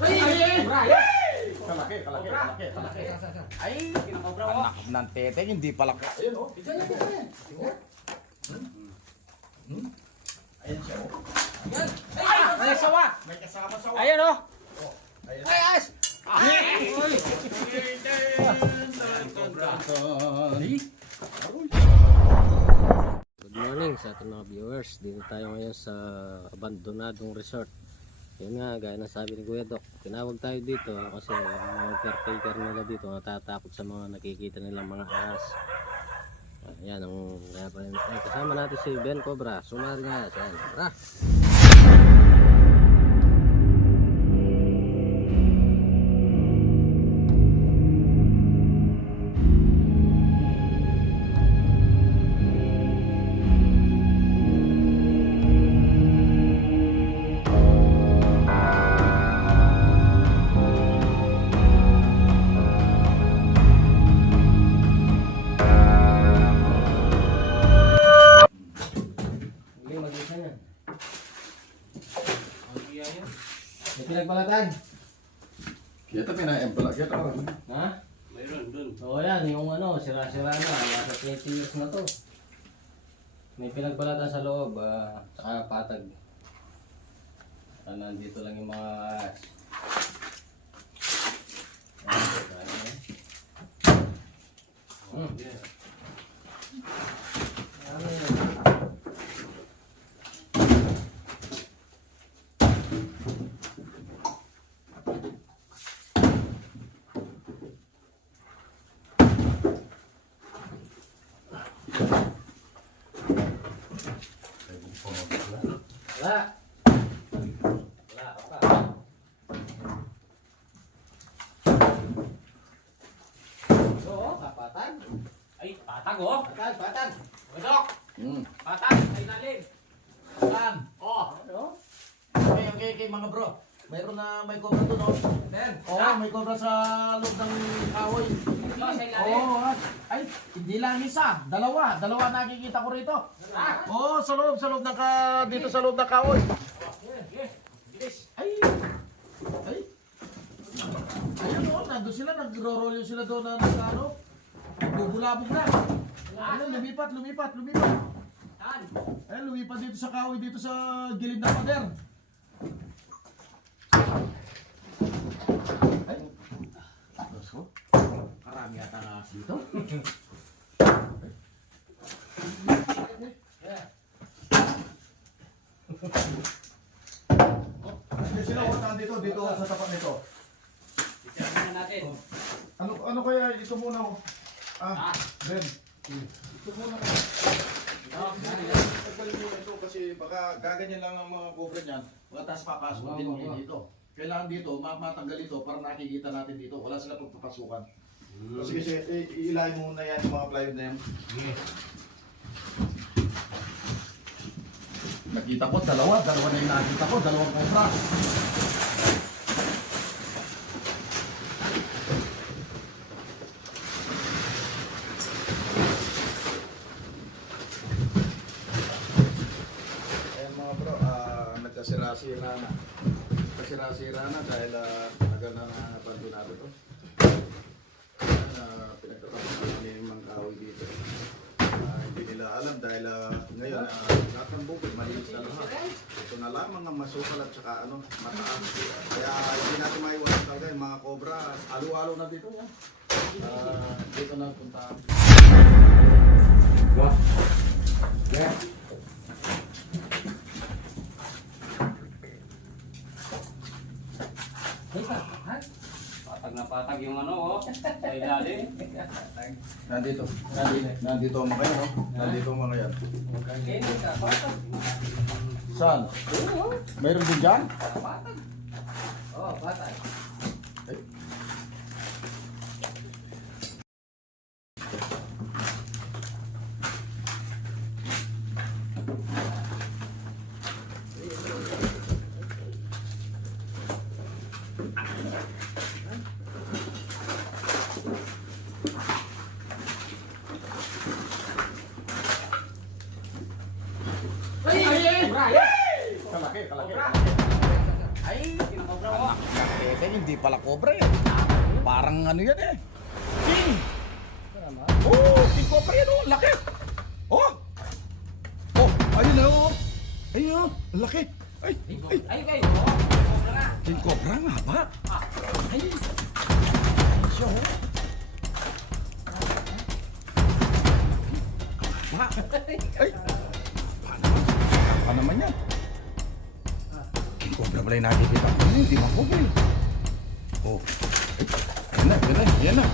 Ay, ay, ay! Kalaki, kalaki, kalaki, kalaki. Ay, kinakobra ko. Anak ng tete, hindi pala. Ayun oh. Ito yan, ito yan. Ayan siya oh. Yan. Ay, ay, sawa. May kasama sa Ayan oh. Ayan. Ay, as. Ay, uy. Good morning sa ating mga viewers. Dito tayo ngayon sa abandonadong resort. Yun nga, gaya ng sabi ni Kuya Doc, tinawag tayo dito kasi mga caretaker nila dito natatakot sa mga nakikita nilang mga ahas. Ayan, ang kaya pa rin. Kasama natin si Ben Cobra. Sumari nga. Ayan, tara. Yan, yung ano, sira-sira na. Nasa 20 years na to. May pinagbalatan sa loob, ah, tsaka patag. Ah, nandito lang yung mga. Ayan, ayan. Hmm. Ano yun? Wala. Wala ka pa. Oo, kapatan. Ay, patag oh. Patan, patan. Pasok. Hmm. Patag, ay lalim. Saan? Oh. Ano? Okay, okay, okay mga bro. Mayroon na may cobra doon oh. Ben. Oo, may cobra sa loob ng kahoy. Oo, ah. ay, hindi lang isa, dalawa, dalawa nakikita ko rito. Ah. Oo, sa loob, sa loob ng ka, dito sa loob ng kahoy. Ay, ay. Ayun oh, nandun sila, nagro-roll sila doon na ano, nagbubulabog na. Ayun, lumipat, lumipat, lumipat. Saan? Ayun, lumipat dito sa kahoy, dito sa gilid ng pader. Ay, Diyos ko, karami yata na dito. Hindi sila puntahan dito, dito sa tapat nito. Ano ano kaya ito muna oh. Ah. Ben. Ito muna. Ah, tanggalin mo ito kasi baka gaganyan lang ang mga cobra niyan. Baka tapos papasok din oo. dito. Kailangan dito, ma- matanggal ito para nakikita natin dito. Wala sila pagpapasukan. Kasi kasi i- ilahin mo yan yung mga plywood na yan. Nakita ko, dalawa. Dalawa na yung nakita ko. Dalawang cobra. Ayan mga bro, ah nagkasira-sira na. Nagkasira-sira na dahil uh, tagal na abandonado to. Ayan, uh, pinagtatapos na namin yung mga kahoy dito. Ah, hindi nila alam dahil ah, ngayon uh, lahat ng bukid malinis na lahat. Ito na lamang ang masukal at saka ano, mataas. Kaya hindi natin maiwasan talaga yung mga cobra. Alo-alo na dito. Oh. Ah, dito na punta. Yeah. Patag na patag yung ano oh. Sa ilalim. Nandito. Nandito. Nandito ang mga yan. Oh. Nandito ang mga yan. Kini ka patag. Saan? Mayroon din dyan? Patag. Oh, patag. Ay. Ay, ay, ay. Kalaki, kalaki. Ay, hindi pala cobra eh. Parang ano yan eh. King! Oh, king cobra yan oh, laki! Oh! Oh, ayun na oh! Ayun oh, laki! Ay, ay, Ay. Cobra nga. king cobra nga ba? Ay! Ay, siya oh! Ha? Ay! Pa naman, yan. King cobra pala yung nakikita ko. Hindi man cobra eh. Oh. Yan na, yan na, yan na.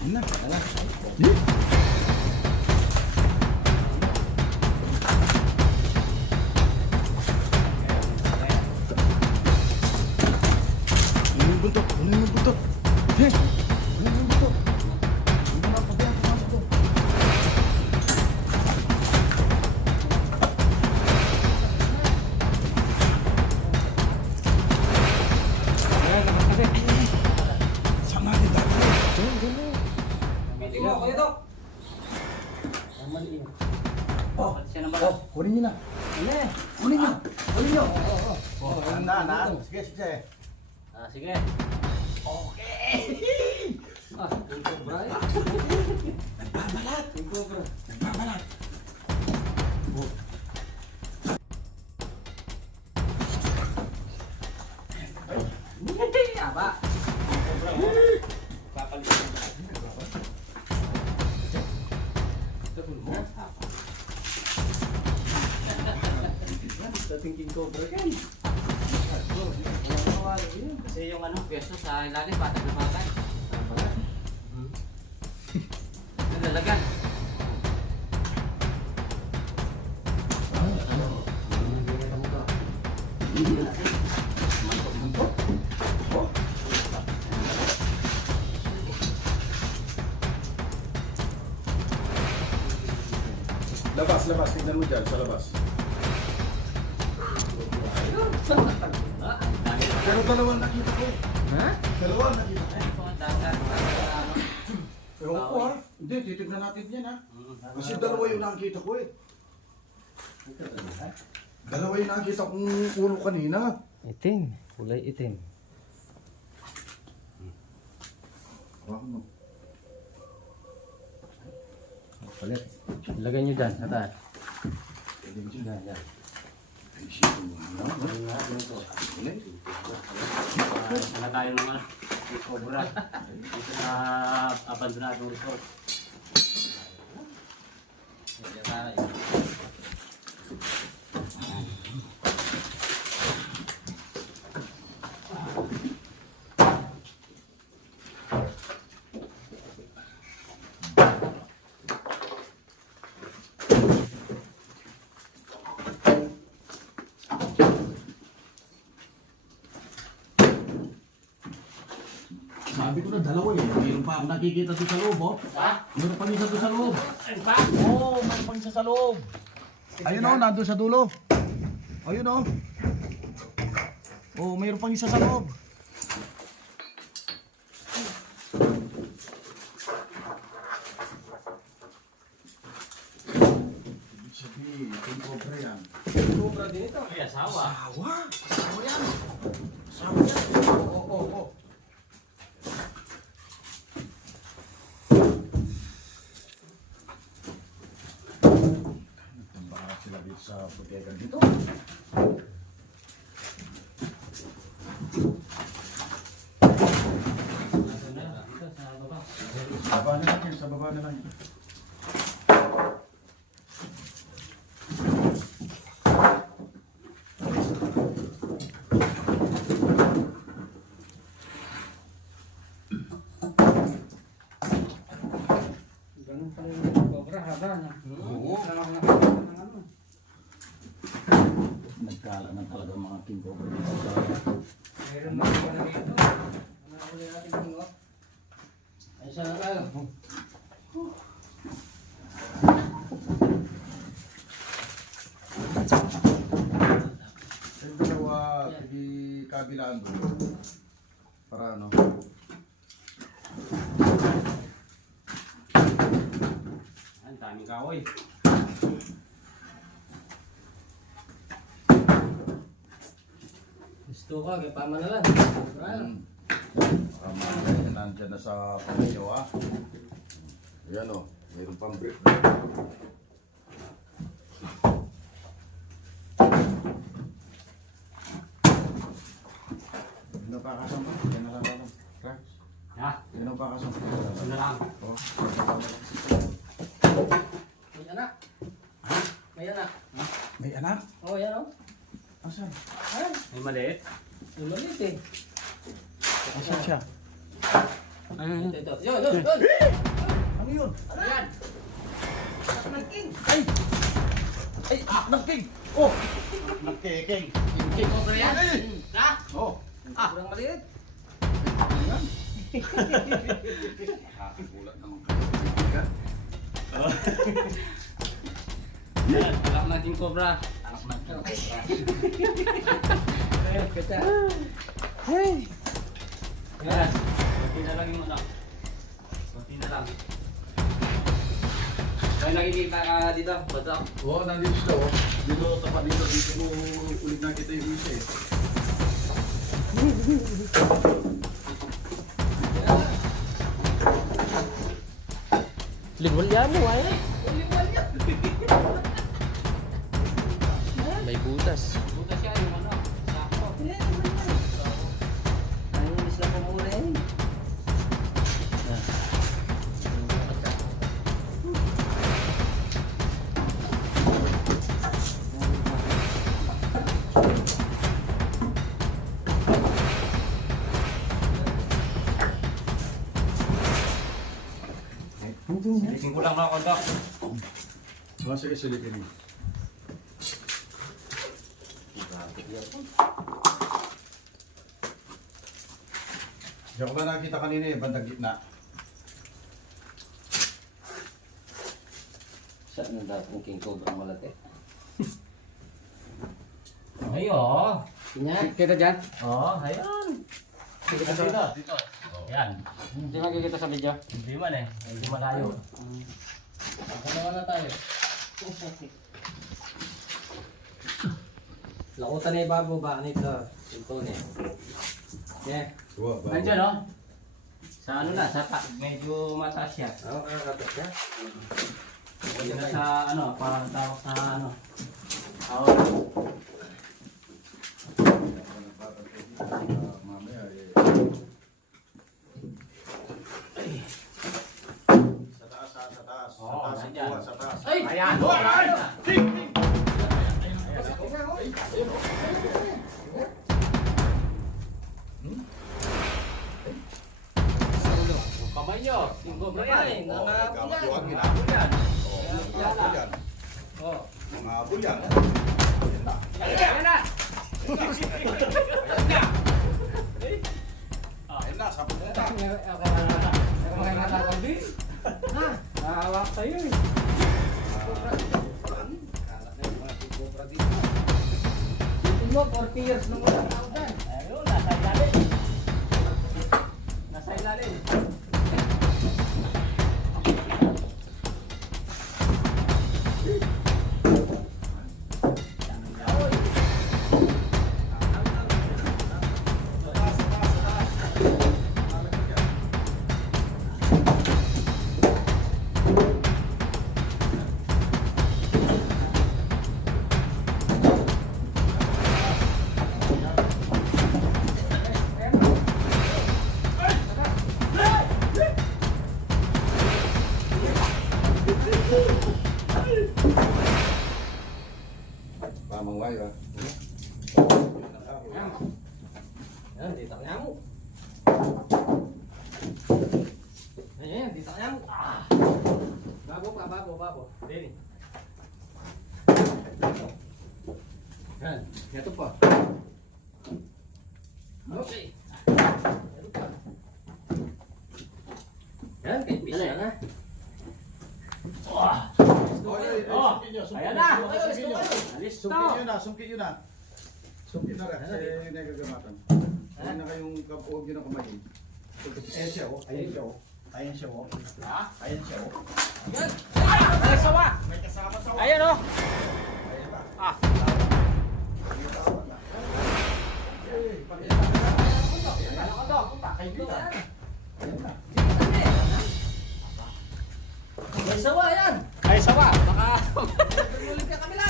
Yan na, yan na. Ano yung? Ano yung buntot? He? Aba. Papalitan mo. Dating king cobra kan. Kasi yung ano, pwesto sa ilalim, patag na patag. Labas, labas. Tignan mo dyan, sa labas. Pero dalawang nakita ko. Ha? Dalawang nakita ko. Ano. Ewan ko ha. Hindi, titignan natin yan ha. Kasi dalawa yung nakita ko eh. Dalawa yung nakita kong ulo kanina. Itim. Kulay itim. Hawakan mo. Palit. Ilagay nyo dyan, sa taas. Yan, yan. Wala tayo yung cobra. Dito na abandonadong resort. Yan tayo. Sabi ko na dalawa eh. Mayroon pa akong nakikita doon sa loob oh. Ha? Mayroon pa isa doon sa loob. Pa? Oo, oh, mayroon pa isa sa loob. Ayun oh, nandun sa dulo. Ayun oh. Oh, mayroon pang isa sa loob. Ibig sabihin, yung cobra yan. Cobra dito. May asawa. Asawa? Asawa yan. Asawa yan. Oo, oo, oo. oo. Nagtambakan sila dito sa putekan dito. Nasa na, dito sa baba. Sa baba na lang yan, sa baba na lang yan. Ganun pala yung cobra, haba na. Oo. Wala akong nakakita ng ano. Nagkala na talaga mga king cobra dito sa... Meron na pala dito. Ano ako nila natin yung oh. Ay, siya na tayo. Yung dalawa, sige kabilaan doon. Para ano? Tayo? Daming kahoy. Gusto ka, kaya pama na lang. Hmm. Tama na, nandyan na sa panyo ah. Yan o, mayroon pang brief. Ano pa kasama? Yan na lang ako. Cracks. Ha? Yan ang pa kasama. Ito na lang. Oh. May anak. May anak. May anak? Oh, yan oh. Asan? Ayan. May maliit. Yung maliit eh. Asan siya? Ay, Ito, ito. Yun, yun, yun. Ano yun? Ano yan? Anak ng king. Ay! Ay! Ah! Nagking! Oh! Nagkiking! King cobra yan. Ay! Ha? Oh! Ah, kurang maliit. Yan! Nakakagulat naman kayo. yan. Anak natin cobra. Anak natin cobra. Kita. Yan. Kunti na lang yung anak. Kunti na lang. May nakikita ka dito, Badok. Oo, nandito siya oh. Dito, tapat dito. Dito mo ulit nakita yung isa eh. Lingwal yan mo, butas. Buta siya yung ano. Sako. Ay, isla po muna eh. Silisin ko lang kondok. Oh, sige, silipin mo. Diyan ko ba nakita kanina eh, bandang gitna. Saan na daw kung king cobra malaki? Ay, oo. Kanya, kita dyan? Oo, ayun. Dito, dito. Dito. Yan. Hindi makikita sa video. Hindi man eh. Hindi malayo. Ano na tayo? Lakutan na ibabo ba? Ano ito? Ito niya. Yeah. Wow, bago. Nandiyan oh. Sa ano na, sa pa, medyo mataas siya. Oo, oh, kapit siya. Na sa ano, parang tawag sa ano. Oo. Ah, eh. Sa taas, sa sa taas. Sa Oo, taas, sa taas. Ay! Ayan. Oh, ay! Kamay nyo. Yung cobra yan. Oh, yan. nagkakakuha, ginabol yan. Oh, nagkakakuha yan. Oh. Nangabol yan. Yan na. Ayan na. Yan na, sa pupunta. Mga natatambi. Ha? Nakawak sa'yo eh. Mo, 40 years nung tao dyan. Ayun, nasa ilalim. Nasa ilalim. Babo ka, babo, babo. Dini. Yan, ito pa. Okay. Ito pa. Yan, kay Pisa na. Wah. Oh, ay, ay, Oh, sungkin nyo, sungkin ayan nyo, na. nyo. Alis Sungkin nyo na, sungkin nyo na. Sungkin na rin, kasi nagagamatan. Ayan na kayong kapuog yun ang kamay. Ayan siya oh, ayan siya oh. Ayan siya oh. Ha? Ayan siya oh. Yan. Ayan oh. Ah. May sawa yan! Ay, sawa. Baka... Ulit ka kabila!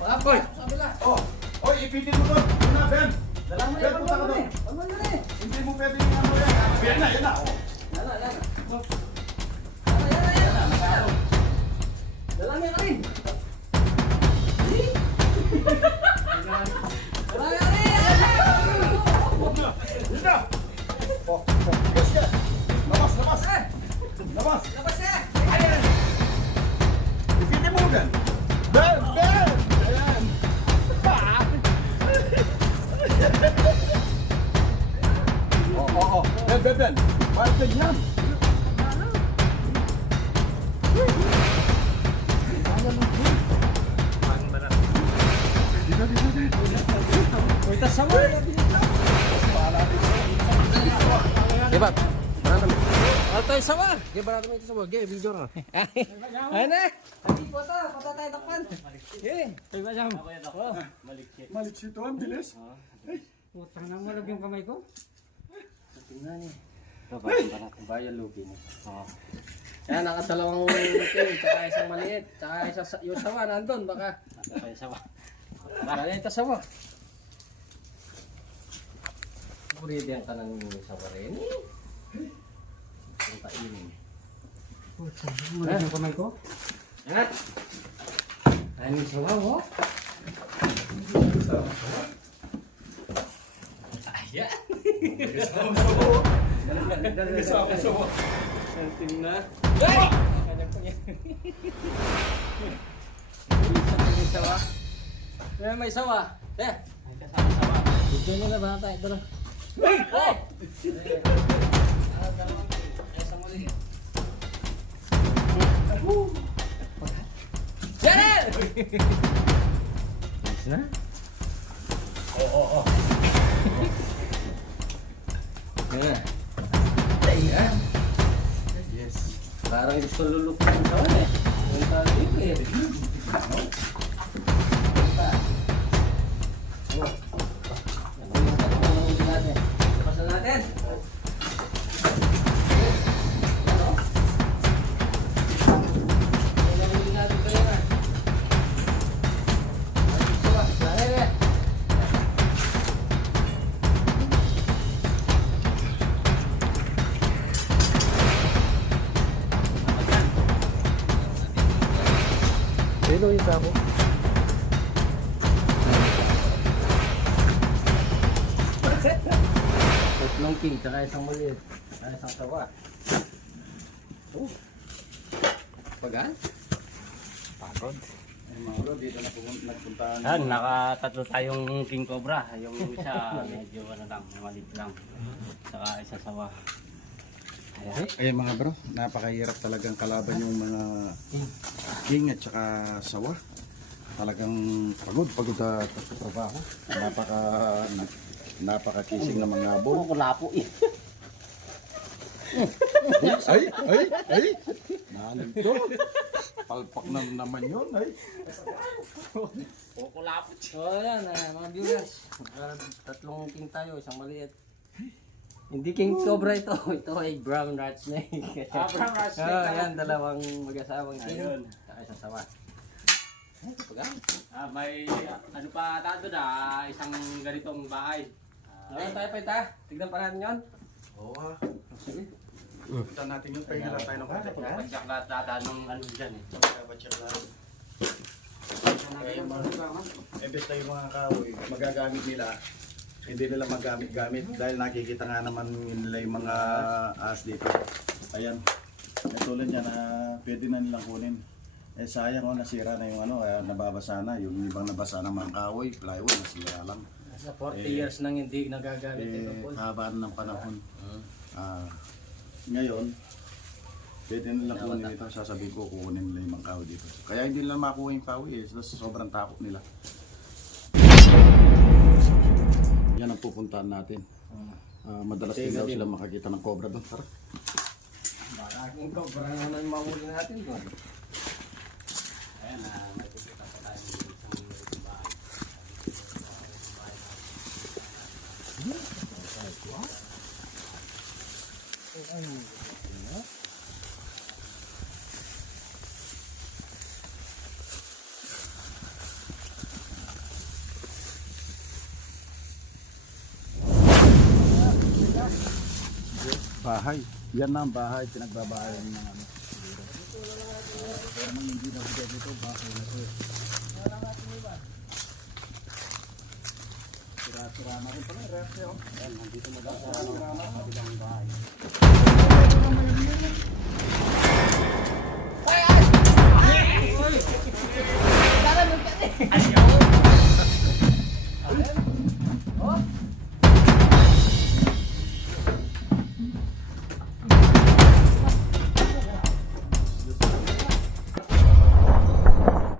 Wala pa! Sa kabila! Oh, oh, ipitin mo doon. Una, Ben. Dala mo Ben, yan! punta ka doon. Pagmamali! Hindi mo pwede yung ano yan. Yan na, yan na. Oh. Yan na, yan na. Yan na, yan na, yan na. Dala mo yan ka rin! Dala mo yan ka rin! Yan na. Yes, yes. Labas, labas. Labas. Labas oh, oh. Ben. Bakit ganyan? Uy, tas sama! Diba? Ano tayo marami naman ito sama. Okay, video na. Na! Hindi po ito. Pata tayo takpan. Okay. Ay, ba ako. Malikit. Maliksito ang bilis. Putang na malog yung kamay ko. Tingnan eh. Ito ba? Para bayan lugi mo. Oo. Yan, nakadalawang team, tsaka isang maliit, tsaka isang sa- yung sawa nandun, baka. Ay, sawa. Kaya ito sawa. Puridi ang kanang sawa rin. Ang kainin. Malaki yung kamay ko. Yan. Ayun yung sawa, oh. Ayan. Sentim na. Ay! Kanyang punya. May sawa. May sawa. Eh, Ay, kasama sawa. Video nyo na bata, ito na. Ay! Oh! Yan! Ayos na? Oo, oo, oo. Yan. Ayan. Yes. Parang gusto yung sawan eh. Yung tao dito eh. Oh. Ano yung tanong natin? Pasan natin. Ano? Tsaka isang maliit. Tsaka isang sawa. Oh. Pagaan? Pagod. Ay, mga bro, dito na pumun- nagpuntahan. Yan, nakatatlo tayong King Cobra. Yung isa, medyo ano lang, maliit lang. Saka isa sawa. Ayan. Eh mga bro, napakahirap talagang kalaban yung mga king at saka sawa. Talagang pagod, pagod at trabaho. Napaka na- napaka-kising na mga Puro habol. ko lapo eh. Ay, ay, ay! Nalito. Palpak na naman yun, ay. Puro ko lapo. So yan, ah, mga viewers. Ah, tatlong king tayo, isang maliit. Hindi king cobra ito. Ito ay brown rat snake. Ah, brown rat snake Oh, tama. yan, dalawang mag-asawang king. Ayun. Saka isang sawa. Ay. Ah, may ano pa tato na, isang ganitong bahay. Ano tayo pa ita? Tignan pa natin yun. Oo ah. Sige. Punta natin yung pahinga lang tayo ng konti. Pagsak na tata nung ano dyan eh. Eh, Imbes na yung mga kahoy, magagamit nila, hindi nila magamit-gamit dahil nakikita nga naman nila yung mga ahas dito. Ayan, eh, tulad niya na pwede na nilang kunin. Eh sayang oh, nasira na yung ano, eh, nababasa na. Yung ibang nabasa ng mga kahoy, plywood, nasira lang. Sa 40 Eh, years nang hindi nagagamit ito Eh, po. kahabaan ng panahon. Ah, ngayon, pwede nilang kunin ito. Sasabihin ko, kukunin nila yung kahoy dito. Kaya hindi nila makuha yung kahoy eh. So, sobrang takot nila. Yan ang pupuntahan natin. Ah, madalas din daw sila makakita ng cobra doon. Tara. Aking ko, parang naman mahuli natin doon. Ayan, ah, may bahay. Yan na ang bahay, pinagbabahayan ng ano. Parang hindi na bigay dito, bahay na ito. Sira-sirama pala, refre oh. Yan, nandito na lang sa bahay. Ay, ay! Ay! Ay! Ay! Ay! Ay! Ay!